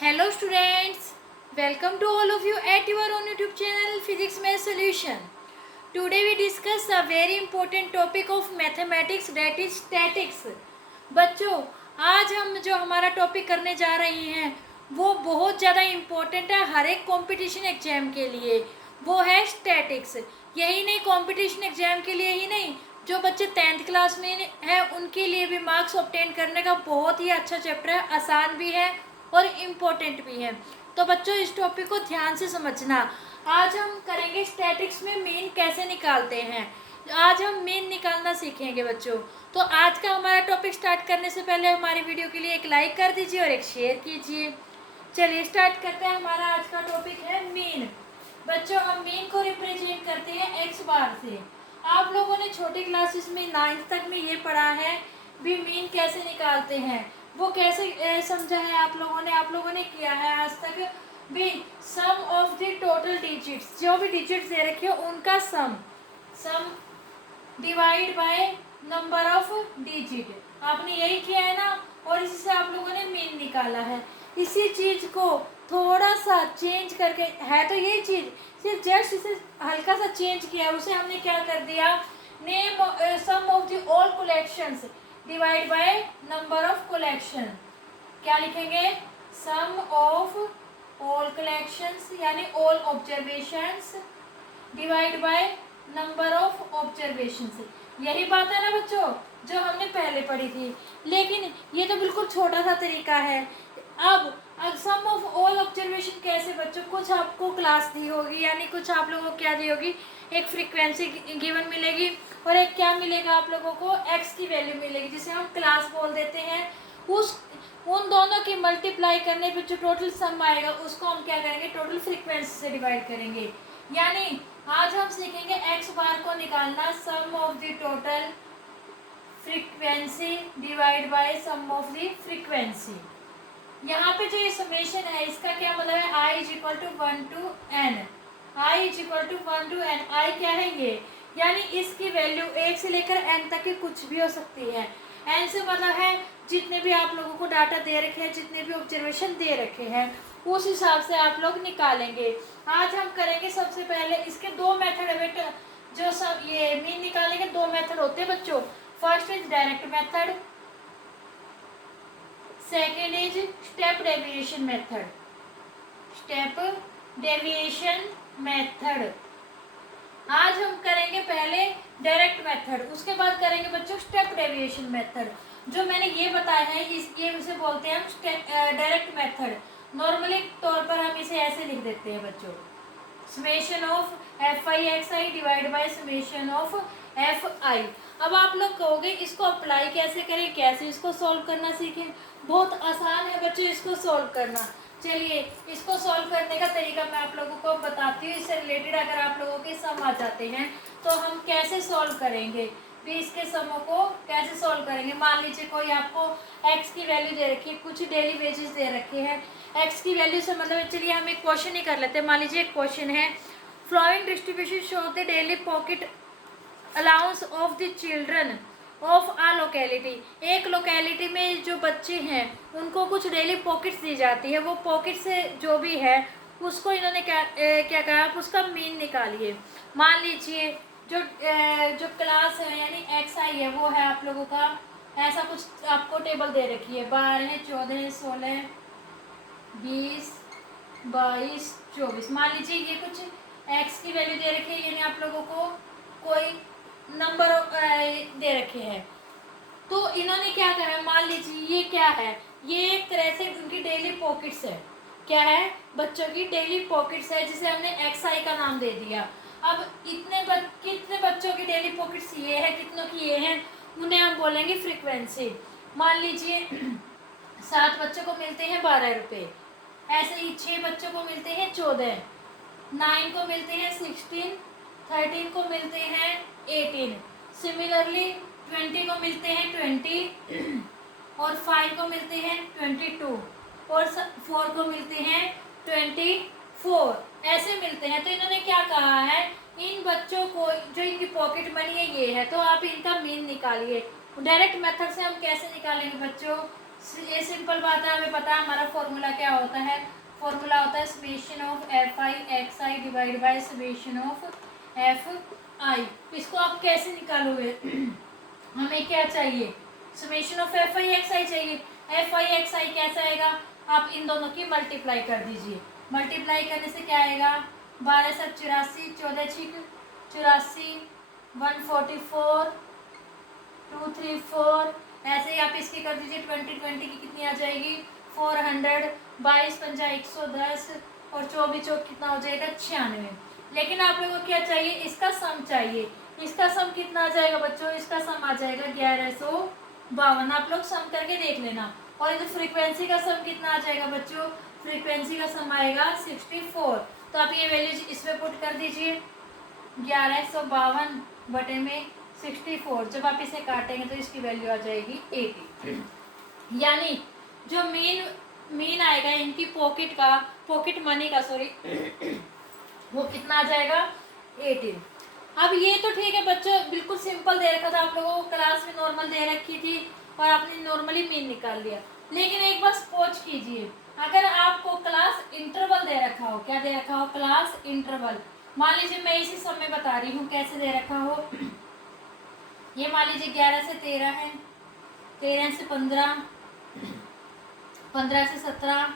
Hello students, welcome to all of you at your own YouTube channel Physics Math Solution. Today we discuss a very important topic of mathematics, that is statics. बच्चों, आज हम जो हमारा topic करने जा रहे हैं वो बहुत ज़्यादा इम्पोर्टेंट है हर एक कॉम्पिटिशन एग्जाम के लिए। वो है स्टैटिक्स। यही नहीं, कॉम्पिटिशन एग्जाम के लिए ही नहीं, जो बच्चे 10th क्लास में है उनके लिए भी मार्क्स ऑब्टेन करने का बहुत ही अच्छा चैप्टर है, आसान भी है और इम्पोर्टेंट भी है। तो बच्चों, इस टॉपिक को ध्यान से समझना। आज हम करेंगे स्टैटिक्स में मीन कैसे निकालते हैं। आज हम मीन निकालना सीखेंगे बच्चों। तो आज का हमारा टॉपिक स्टार्ट करने से पहले हमारी वीडियो के लिए एक लाइक कर दीजिए और एक शेयर कीजिए। चलिए स्टार्ट करते हैं। हमारा आज का टॉपिक है मीन। बच्चों, हम मीन को रिप्रेजेंट करते हैं एक्स बार से। आप लोगों ने छोटी क्लासेस में 9th तक में ये पढ़ा है भी मीन कैसे निकालते हैं। वो कैसे समझा है आप लोगों ने किया है आज तक भी। Sum of the total digits, जो भी डिजिट्स दे रखे हो उनका sum divide by number of digit, आपने यही किया है ना। और इसी से आप लोगों ने मीन निकाला है। इसी चीज को थोड़ा सा चेंज करके, है तो यही चीज, सिर्फ जस्ट इसे हल्का सा चेंज किया, उसे हमने क्या कर दिया, name sum of the all collections divide by number of collection. क्या लिखेंगे, सम ऑफ ऑल कलेक्शंस यानी all observations divide by number of observations. यही बात है ना बच्चों जो हमने पहले पढ़ी थी, लेकिन ये तो बिल्कुल छोटा सा तरीका है। अब सम ऑफ ऑल ऑब्जर्वेशन कैसे बच्चों, कुछ आपको क्लास दी होगी, यानी कुछ आप लोगों को क्या दी होगी, एक फ्रीक्वेंसी गिवन मिलेगी और एक क्या मिलेगा आप लोगों को, एक्स की वैल्यू मिलेगी जिसे हम क्लास बोल देते हैं। उन दोनों की मल्टीप्लाई करने पे जो टोटल सम आएगा उसको हम क्या करेंगे, टोटल फ्रीक्वेंसी से डिवाइड करेंगे। यानी आज हम सीखेंगे एक्स बार को निकालना, sum of the total frequency divide by sum of the frequency. यहाँ पे जो ये समेशन है इसका क्या मतलब है, i is equal to 1 to n, i is equal to 1 to n। i क्या है ये, यानी इसकी वैल्यू 1 से लेकर n तक की कुछ भी हो सकती है। n से मतलब है जितने भी आप लोगों को डाटा दे रखे हैं, जितने भी ऑब्जर्वेशन दे रखे हैं उस हिसाब से आप लोग निकालेंगे। आज हम करेंगे सबसे पहले इसके दो मेथड है बेटा, जो सब ये मीन निकालने के दो मेथड होते हैं बच्चों। First is direct method, second is step deviation method. Step deviation method. आज हम करेंगे पहले डायरेक्ट मेथड, उसके बाद करेंगे बच्चों स्टेप डेविएशन मेथड। जो मैंने ये बताया है ये इसे बोलते हैं हम डायरेक्ट मेथड। नॉर्मली तौर पर हम इसे ऐसे लिख देते हैं बच्चों, summation of f i x i divide by summation of f आई। अब आप लोग कहोगे इसको अप्लाई कैसे करें, कैसे इसको सॉल्व करना सीखें। बहुत आसान है बच्चों इसको सॉल्व करना। चलिए इसको सॉल्व करने का तरीका मैं आप लोगों को बताती हूँ। इससे रिलेटेड अगर आप लोगों के सम आ जाते हैं तो हम कैसे सॉल्व करेंगे, भी इसके समों को कैसे सॉल्व करेंगे। मान लीजिए कोई आपको एक्स की वैल्यू दे रखी है, कुछ डेली वेजेस दे रखे हैं। एक्स की वैल्यू से मतलब, चलिए हम एक क्वेश्चन ही कर लेते हैं। मान लीजिए एक क्वेश्चन है, flowing distribution show the daily pocket allowance of the children of a locality. एक लोकेलिटी में जो बच्चे हैं उनको कुछ डेली पॉकेट्स दी जाती है। वो पॉकेट से जो भी है उसको इन्होंने क्या कहा, आप उसका मीन निकालिए। मान लीजिए जो क्लास है यानी एक्स आई है वो है आप लोगों का, ऐसा कुछ आपको टेबल दे रखी है, 12, 14, 16, 20, 22, 24। मान लीजिए ये कुछ एक्स की वैल्यू दे रखी है, यानी आप लोगों को कोई नंबर दे रखे हैं। तो इन्होंने क्या कहा है, मान लीजिए ये क्या है, ये एक तरह से उनकी डेली पॉकेट्स है। क्या है, बच्चों की डेली पॉकेट्स है जिसे हमने एक्स आई का नाम दे दिया। अब कितने बच्चों की डेली पॉकेट्स ये है, कितनों की ये हैं, उन्हें हम बोलेंगे फ्रीक्वेंसी। मान लीजिए 7 बच्चों को मिलते हैं 12 रुपये, ऐसे ही 6 बच्चों को मिलते हैं 14, 9 को मिलते हैं 16, 13 को मिलते हैं 18, सिमिलरली 20 को मिलते हैं 20 और 5 को मिलते हैं 22 और 4 को मिलते हैं 24, ऐसे मिलते हैं। तो इन्होंने क्या कहा है, इन बच्चों को जो इनकी पॉकेट मनी है ये है, तो आप इनका मीन निकालिए। डायरेक्ट मेथड से हम कैसे निकालेंगे बच्चों? ये सिंपल बात है, हमें पता है हमारा फॉर्मूला क्या होता है। फॉर्मूला होता है summation of f i x i divide by summation of f i. इसको आप कैसे निकालोगे? हमें क्या चाहिए? Summation of f i x i चाहिए। एफ आई एक्स आई कैसा आएगा? आप इन दोनों की मल्टीप्लाई कर दीजिए। मल्टीप्लाई करने से क्या आएगा? 1284, 14 छिक 84, 144, 234, ऐसे ही आप इसकी कर दीजिए। 20 की कितनी आ जाएगी? 400, 22 पंजा 110 और 24 चौक कितना हो जाएगा? 96। लेकिन आप लोगों को क्या चाहिए? इसका सम चाहिए। इसका सम कितना आ जाएगा बच्चों? इसका सम आ जाएगा 1152। आप लोग सम करके देख लेना। और इधर फ्रीक्वेंसी का सम कितना आ जाएगा बच्चों? फ्रीक्वेंसी का सम आएगा 64। तो आप ये वैल्यू इसमें पुट कर दीजिए। 1152 बटे में 64। जब आप इसे काटेंगे तो इसकी वैल्यू आ जाएगी 80। यानी जो मीन आएगा इनकी पॉकेट मनी का वो कितना आ जाएगा? 18। अब ये तो ठीक है बच्चों, बिल्कुल सिंपल दे रखा था आप लोगों को, क्लास में नॉर्मल दे रखी थी और आपने नॉर्मली मीन निकाल लिया। लेकिन एक बार सोच कीजिए, अगर आपको क्लास इंटरवल दे रखा हो, क्या दे रखा हो? Class interval. मान लीजिए मैं इसी समय बता रही हूँ कैसे दे रखा हो। ये मान लीजिए 11 से 13 है, 13 से 15, 15 से 17,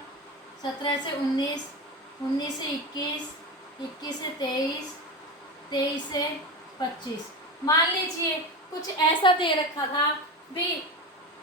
17 से 19, 19 से 21, 21 से 23, 23 से 25। मान लीजिए कुछ ऐसा दे रखा था भी,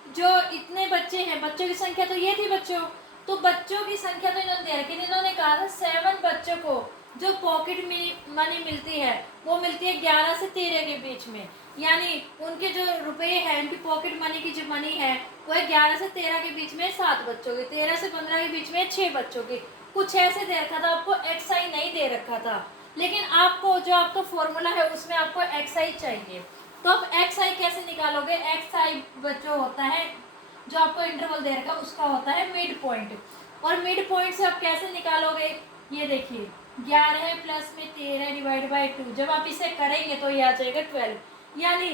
जो इतने बच्चे हैं, बच्चों की संख्या तो ये थी बच्चों, तो बच्चों की संख्या तो इन्होंने दे रखी थी। इन्होंने कहा था 7 बच्चों को जो पॉकेट मनी मिलती है वो मिलती है 11 से 13 के बीच में। यानी उनके जो रुपए हैं, उनकी पॉकेट मनी की जो मनी है वो है 11 से 13 के बीच में 7 बच्चों की, 13 से 15 के बीच में 6 बच्चों की। कुछ ऐसे दे रखा था, आपको एक्स आई नहीं दे रखा था। लेकिन आपको जो आपका फॉर्मूला है उसमें आपको एक्स आई चाहिए। तो आप एक्स आई कैसे निकालोगे? एक्स आई बच्चों होता है जो आपको इंटरवल दे रखा है उसका होता है मिड पॉइंट। और मिड पॉइंट से आप कैसे निकालोगे? ये देखिए 11 प्लस में 13 डिवाइड बाई 2। जब आप इसे करेंगे तो ये आ जाएगा 12। यानी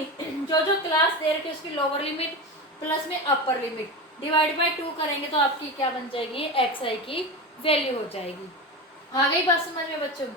जो जो क्लास दे रखी है उसकी लोअर लिमिट प्लस में अपर लिमिट डिवाइड बाई 2 करेंगे तो आपकी क्या बन जाएगी? एक्स आई की वैल्यू हो जाएगी। आ गई बात समझ में बच्चों?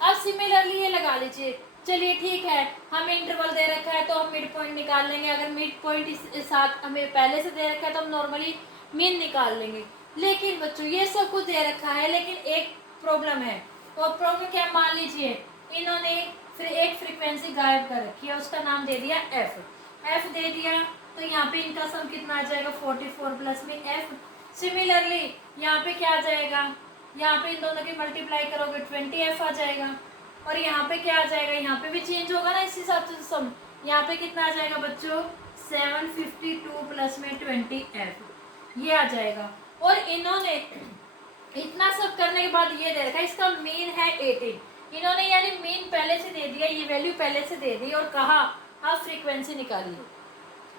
अब सिमिलरली ये लगा लीजिए। चलिए ठीक है, हमें इंटरवल दे रखा है तो हम मिड पॉइंट निकाल लेंगे। अगर मिड पॉइंट इस साथ हमें पहले से दे रखा है तो हम नॉर्मली मीन निकाल लेंगे। लेकिन बच्चों ये सब कुछ दे रखा है, लेकिन एक प्रॉब्लम है। तो प्रॉब्लम क्या? मान लीजिए इन्होंने फिर एक फ्रीक्वेंसी गायब कर रखी है, उसका नाम दे दिया एफ। एफ दे दिया तो यहाँ पे इनका सम कितना आ जाएगा? 44 प्लस में एफ। सिमिलरली यहाँ पे क्या आ जाएगा? यहाँ पे इन दोनों की मल्टीप्लाई करोगे 20f आ जाएगा। और यहाँ पे क्या आ जाएगा? यहाँ पे भी चेंज होगा ना इस हिसाब से सम। यहाँ पे कितना आ जाएगा बच्चों? 752 प्लस में 20f ये आ जाएगा। और इन्होंने इतना सब करने के बाद ये दे रखा है, इसका मीन है 18। इन्होंने यानी मीन पहले से दे दिया, ये वैल्यू पहले से दे दी और कहा आप फ्रीक्वेंसी निकालिए।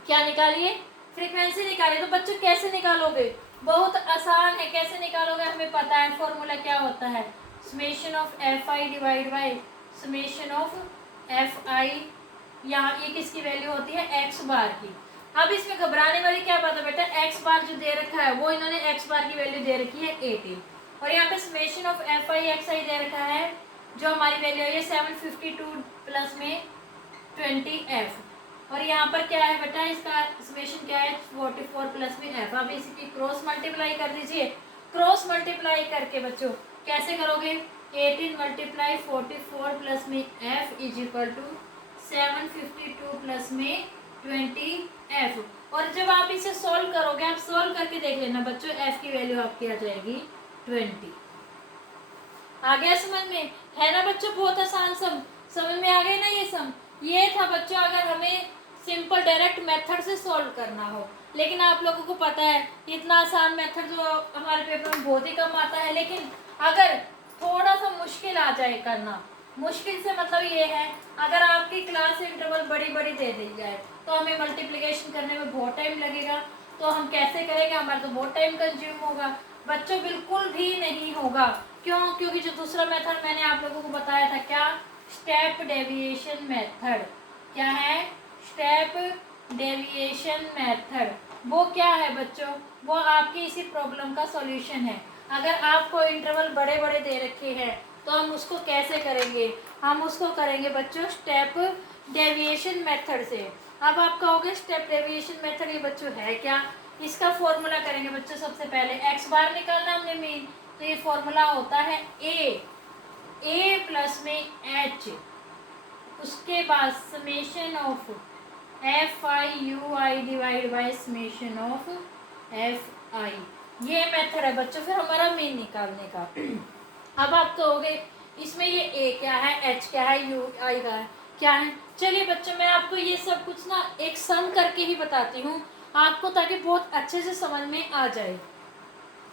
क्या निकालिए? फ्रीक्वेंसी निकालिए। तो बच्चों कैसे निकालोगे? बहुत आसान है। कैसे निकालोगे? हमें पता है फॉर्मूला क्या होता है। Summation of f I divide by summation of f आई। यहाँ ये किसकी वैल्यू होती है? एक्स बार की। अब इसमें घबराने वाली क्या बात है बेटा? एक्स बार जो दे रखा है वो इन्होंने एक्स बार की वैल्यू दे रखी है 18 और यहाँ पे summation of f i x i दे रखा है जो हमारी वैल्यू है 752 प्लस में 20f। और यहाँ पर क्या है बेटा? इसका समेशन क्या है? 44 प्लस में f। अब इसकी क्रॉस मल्टीप्लाई कर दीजिए। क्रॉस मल्टीप्लाई करके बच्चों कैसे करोगे? 18 मल्टीप्लाई 44 प्लस में f is equal to 752 plus में 20f। और जब आप इसे सॉल्व करोगे, आप सॉल्व करके देख लेना बच्चों, f की वैल्यू आपकी आ जाएगी 20। आ गया समझ में? है ना बच्चों? बहुत आसान सम। समझ में आ गए ना ये सम? ये था बच्चों अगर हमें सिंपल डायरेक्ट मेथड से सॉल्व करना हो। लेकिन आप लोगों को पता है इतना आसान मेथड जो हमारे पेपर में बहुत ही कम आता है। लेकिन अगर थोड़ा सा मुश्किल आ जाए करना, मुश्किल से मतलब ये है अगर आपकी क्लास इंटरवल बड़ी बड़ी दे दी जाए तो हमें मल्टीप्लिकेशन करने में बहुत टाइम लगेगा। तो हम कैसे करेंगे? हमारा तो बहुत टाइम कंज्यूम होगा। बच्चों बिल्कुल भी नहीं होगा। क्यों? क्योंकि जो दूसरा मेथड मैंने आप लोगों को बताया था, क्या? Step deviation method. क्या है? स्टेप डेविएशन मेथड, वो क्या है बच्चों, वो आपकी इसी प्रॉब्लम का सॉल्यूशन है। अगर आपको इंटरवल बड़े बड़े दे रखे हैं तो हम उसको कैसे करेंगे, हम उसको करेंगे बच्चों स्टेप डेविएशन मेथड से। अब आप कहोगे स्टेप डेविएशन मेथड ये बच्चों है क्या, इसका फॉर्मूला करेंगे बच्चों। सबसे पहले एक्स बार निकालना हमने मीन, तो ये फॉर्मूला होता है ए प्लस में एच, उसके बाद summation of f i u I divide by summation of f आई, ये मेथड है बच्चों फिर हमारा मीन निकालने का। अब आप कहोगे इसमें ये ए क्या है, एच क्या है, यू आई का क्या है। चलिए बच्चों मैं आपको ये सब कुछ ना एक सम करके ही बताती हूँ आपको, ताकि बहुत अच्छे से समझ में आ जाए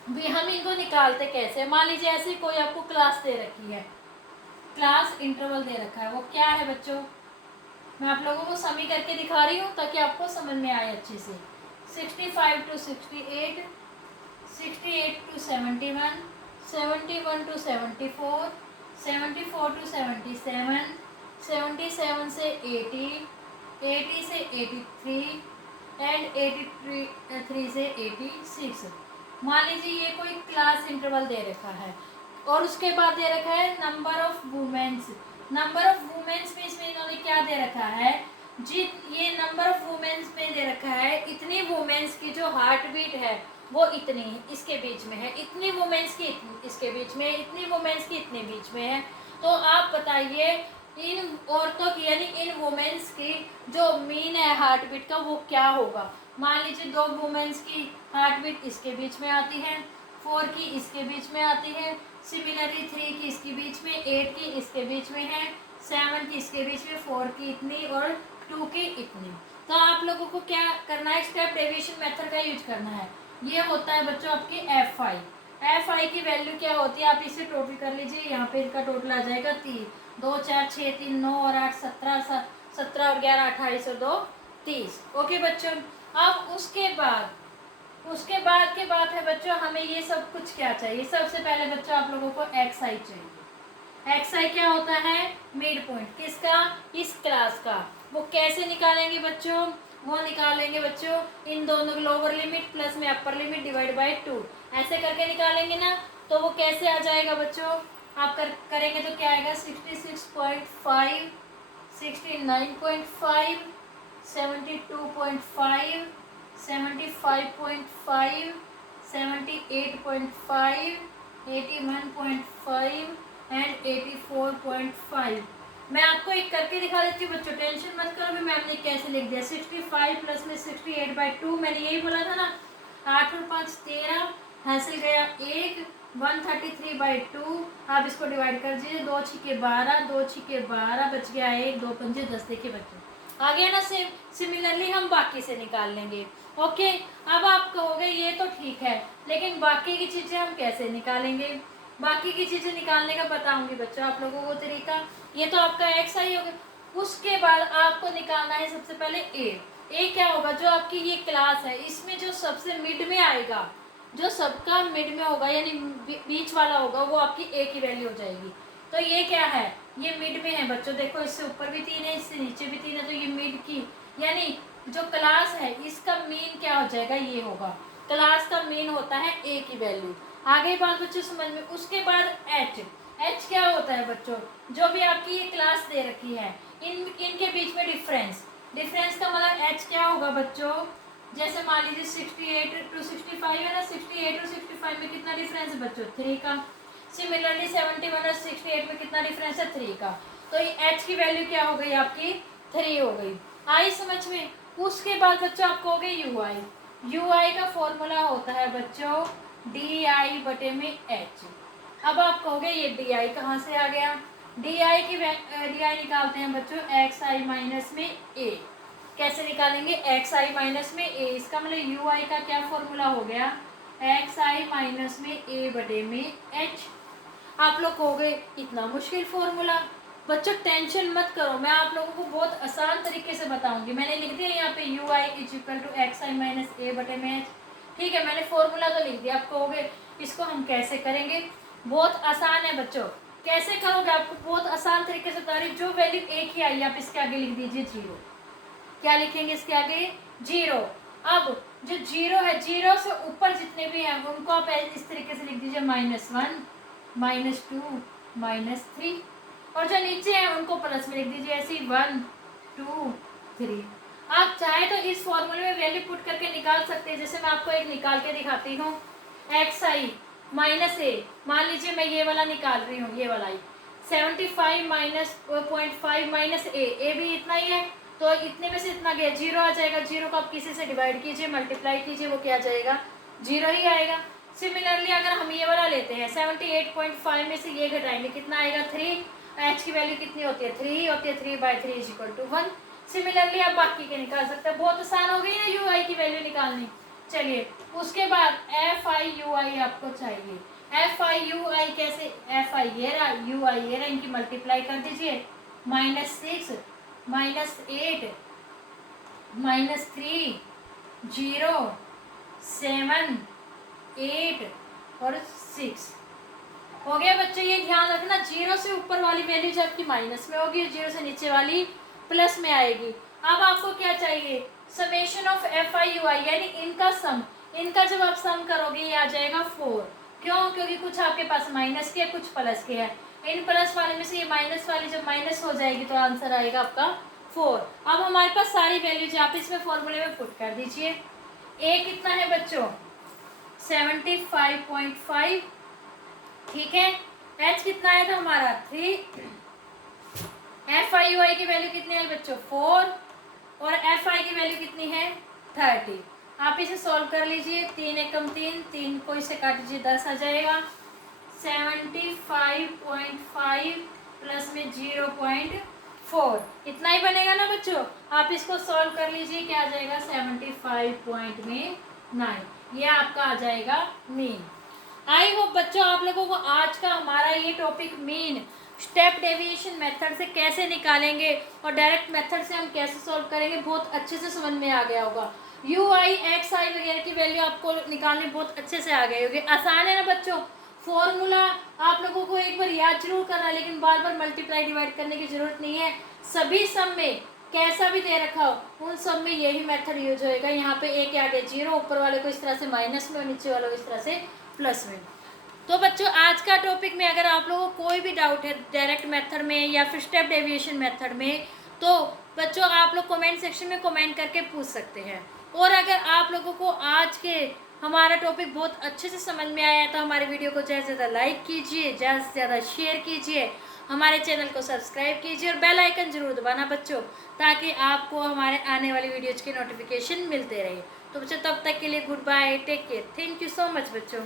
भी हम इनको निकालते कैसे। मान लीजिए ऐसे कोई आपको क्लास दे रखी है, क्लास इंटरवल दे रखा है, वो क्या है बच्चों, मैं आप लोगों को समी करके दिखा रही हूँ ताकि आपको समझ में आए अच्छे से। 65 to 68, 68 to 71, 71 to 74, 74 to 77, 77 से 80, 80 से 83 एंड 83 से 86। मान लीजिए ये कोई क्लास इंटरवल दे रखा है और उसके बाद दे रखा है number of womens. Number of womens में इसमें इन्होंने क्या दे रखा है जी, ये नंबर ऑफ वुमेन्स में दे रखा है इतनी वुमेन्स की जो हार्ट बीट है वो इतनी इसके बीच में है, इतनी वुमेन्स की इसके बीच में, इतनी वुमेन्स की इतने बीच में है। तो आप बताइए इन औरतों की यानी इन वुमेन्स की जो मीन है हार्ट बीट का वो क्या होगा। मान लीजिए 2 वुमेन्स की हार्ट बीट इसके बीच में आती है, 4 की इसके बीच में आती है, सिमिलरली 3 की इसके बीच में, 8 की इसके बीच में है, 7 की इसके बीच में, 4 की इतनी और 2 की इतनी। तो आप लोगों को क्या करना है, स्टेप डेविएशन मेथड का यूज करना है। ये होता है बच्चों आपकी एफ आई की वैल्यू क्या होती है, आप इसे टोटल कर लीजिए, यहाँ पे इनका टोटल आ जाएगा 3, 2 4 6 3 9 और 8 17, 17 और 11 28 और 2 30। ओके बच्चों, अब उसके बाद के बात है बच्चों हमें ये सब कुछ क्या चाहिए। सबसे पहले बच्चों आप लोगों को एक्स आई चाहिए। एक्स आई क्या होता है, मिड पॉइंट किसका, इस क्लास का। वो कैसे निकालेंगे बच्चों, वो निकालेंगे बच्चों इन दोनों लोअर लिमिट प्लस में अपर लिमिट डिवाइड बाय 2, ऐसे करके निकालेंगे ना। तो वो कैसे आ जाएगा बच्चों, आप करेंगे तो क्या आएगा 66.5, 69.5, 72.5, 75.5, 78.5, 81.5 एंड 84.5। मैं आपको एक करके दिखा देती हूँ बच्चों, टेंशन मत करो भी मैम ने कैसे लिख दिया। 65 प्लस में 68/2, मैंने यही बोला था ना, 8 और 5 13, हासिल गया 1, 133/2। आप इसको डिवाइड कर दीजिए, 2 छिके 12, 2 छिके 12, बच गया 1, 2 पंजे 10। देखिए बच्चों आ गया ना सेम। सिमिलरली हम बाकी से निकाल लेंगे। ओके, अब आप कहोगे ये तो ठीक है लेकिन बाकी की चीज़ें हम कैसे निकालेंगे। बाकी की चीज़ें निकालने का बताऊंगी बच्चों आप लोगों को तरीका। ये तो आपका एक्स आई हो गया। उसके बाद आपको निकालना है सबसे पहले ए क्या होगा, जो आपकी ये क्लास है इसमें जो सबसे मिड में आएगा, जो सबका मिड में होगा यानी बीच वाला होगा, वो आपकी ए की वैल्यू हो जाएगी। तो ये क्या है, ये मिड में है बच्चों। देखो इससे ऊपर भी 3 है, इससे नीचे भी 3 है, तो ये मिड की यानी जो क्लास है इसका मीन क्या हो जाएगा, ये होगा। क्लास का मीन होता है ए की वैल्यू। आगे बात बच्चों समझ में। उसके बाद एच क्या होता है बच्चों, जो भी आपकी ये क्लास दे रखी है इनके बीच में डिफरेंस का मतलब एच क्या होगा बच्चों। जैसे मान लीजिए 68 to 65 है ना, 68 और 65 में कितना डिफरेंस है बच्चों, 3 का। सिमिलरली 71 और 68 में कितना डिफरेंस है, 3 का। तो ये एच की वैल्यू क्या हो गई आपकी, 3 हो गई। आई समझ में। उसके बाद बच्चों आप कहोगे यू आई का फॉर्मूला होता है बच्चों डी आई बटे में एच। अब आप कहोगे ये डी आई कहाँ से आ गया, डी आई निकालते हैं बच्चों एक्स आई माइनस में ए। कैसे निकालेंगे, एक्स आई माइनस में ए, इसका मतलब यू आई का क्या फॉर्मूला हो गया, एक्स आई माइनस में ए बटे में एच। आप लोग कहोगे इतना मुश्किल फॉर्मूला। बच्चों टेंशन मत करो, मैं आप लोगों को बहुत आसान तरीके से बताऊंगी। मैंने लिख दिया यहाँ पे u i is equal to x i minus a बटे में एच। ठीक है, मैंने फॉर्मूला तो लिख दिया। आप कहोगे इसको हम कैसे करेंगे, बहुत आसान है बच्चों। कैसे करोगे, आपको बहुत आसान तरीके से बता रही, जो वैल्यू ए की आई आप इसके आगे लिख दीजिए 0। क्या लिखेंगे इसके आगे, 0। अब जो 0 है, 0 से ऊपर जितने भी हैं उनको आप इस तरीके से लिख दीजिए -1, -2, -3, और जो नीचे हैं उनको प्लस में लिख दीजिए ऐसे 1, 2, 3। आप चाहे तो इस फॉर्मूले में वैल्यू पुट करके निकाल सकते हैं। जैसे मैं आपको एक निकाल के दिखाती हूँ, xi माइनस ए, मान लीजिए मैं ये वाला निकाल रही हूँ, ये वाला ही 75 -0.5 माइनस ए भी इतना ही है, तो इतने में से इतना गया 0 आ जाएगा। 0 को आप किसी से डिवाइड कीजिए, मल्टीप्लाई कीजिए, वो क्या जाएगा, 0 ही आएगा। सिमिलरली अगर हम ये वाला लेते हैं 78.5 में से ये घटाएंगे, कितना आएगा, 3। एच की वैल्यू कितनी होती है, 3 ही होती है, 3/3 = 1। सिमिलरली आप बाकी के निकाल सकते हैं। बहुत आसान हो गई ना यू आई की वैल्यू निकालनी। चलिए उसके बाद एफ आई यू आई आपको चाहिए। एफ आई यू आई कैसे, एफ आई ये रहा, यू आई ये रहा, इनकी मल्टीप्लाई कर दीजिए, -6 -8 -3 0 7 8 और 6 हो गया बच्चों। ये ध्यान रखना, 0 से ऊपर वाली वैल्यू जब आपकी माइनस में होगी, 0 से नीचे वाली प्लस में आएगी। अब आपको क्या चाहिए, summation of f i u i, यानी इनका सम। इनका जब आप सम करोगे ये आ जाएगा 4। क्यों, क्योंकि कुछ आपके पास माइनस के है, कुछ प्लस के है। इन प्लस वाले में से ये माइनस वाली जब माइनस हो जाएगी तो आंसर आएगा आपका 4। अब हमारे पास सारी वैल्यूज आप इसमें फॉर्मूले में पुट कर दीजिए। ए कितना है बच्चों, 75.5, ठीक है। एच कितना आया था हमारा, 3। एफ आई यू आई की वैल्यू कितनी है बच्चों, 4, और एफ आई की वैल्यू कितनी है, 30। आप इसे सॉल्व कर लीजिए, 3 एकम 3, 3 को इसे काट दीजिए, 10 आ जाएगा। 75.5 प्लस में 0.4, इतना ही बनेगा ना बच्चों। आप इसको सॉल्व कर लीजिए, क्या आ जाएगा, 75.9, ये आपका आ जाएगा मीन। आई होप बच्चों आप लोगों को आज का हमारा ये topic mean step deviation method से कैसे निकालेंगे और डायरेक्ट मेथड से हम कैसे सॉल्व करेंगे बहुत अच्छे से समझ में आ गया होगा। यू आई एक्स आई वगैरह की वैल्यू आपको निकालने बहुत अच्छे से आ गई होगी। आसान है ना बच्चों। फॉर्मूला आप लोगों को एक बार याद जरूर करना, लेकिन बार बार मल्टीप्लाई डिवाइड करने की जरूरत नहीं है। सभी सम में कैसा भी दे रखा हो उन सब में यही मेथड यूज होएगा। यहाँ पे ए के आगे 0, ऊपर वाले को इस तरह से माइनस में और नीचे वाले को इस तरह से प्लस में। तो बच्चों आज का टॉपिक में अगर आप लोगों को कोई भी डाउट है डायरेक्ट मेथड में या फिर स्टेप डेविएशन मेथड में, तो बच्चों आप लोग कमेंट सेक्शन में कमेंट करके पूछ सकते हैं। और अगर आप लोगों को आज के हमारा टॉपिक बहुत अच्छे से समझ में आया है तो हमारे वीडियो को ज़्यादा से ज़्यादा लाइक कीजिए, ज़्यादा से ज़्यादा शेयर कीजिए, हमारे चैनल को सब्सक्राइब कीजिए और बेल आइकन जरूर दबाना बच्चों, ताकि आपको हमारे आने वाली वीडियोज़ के नोटिफिकेशन मिलते रहे। तो बच्चों तब तक के लिए good bye, take care, thank you so much बच्चों।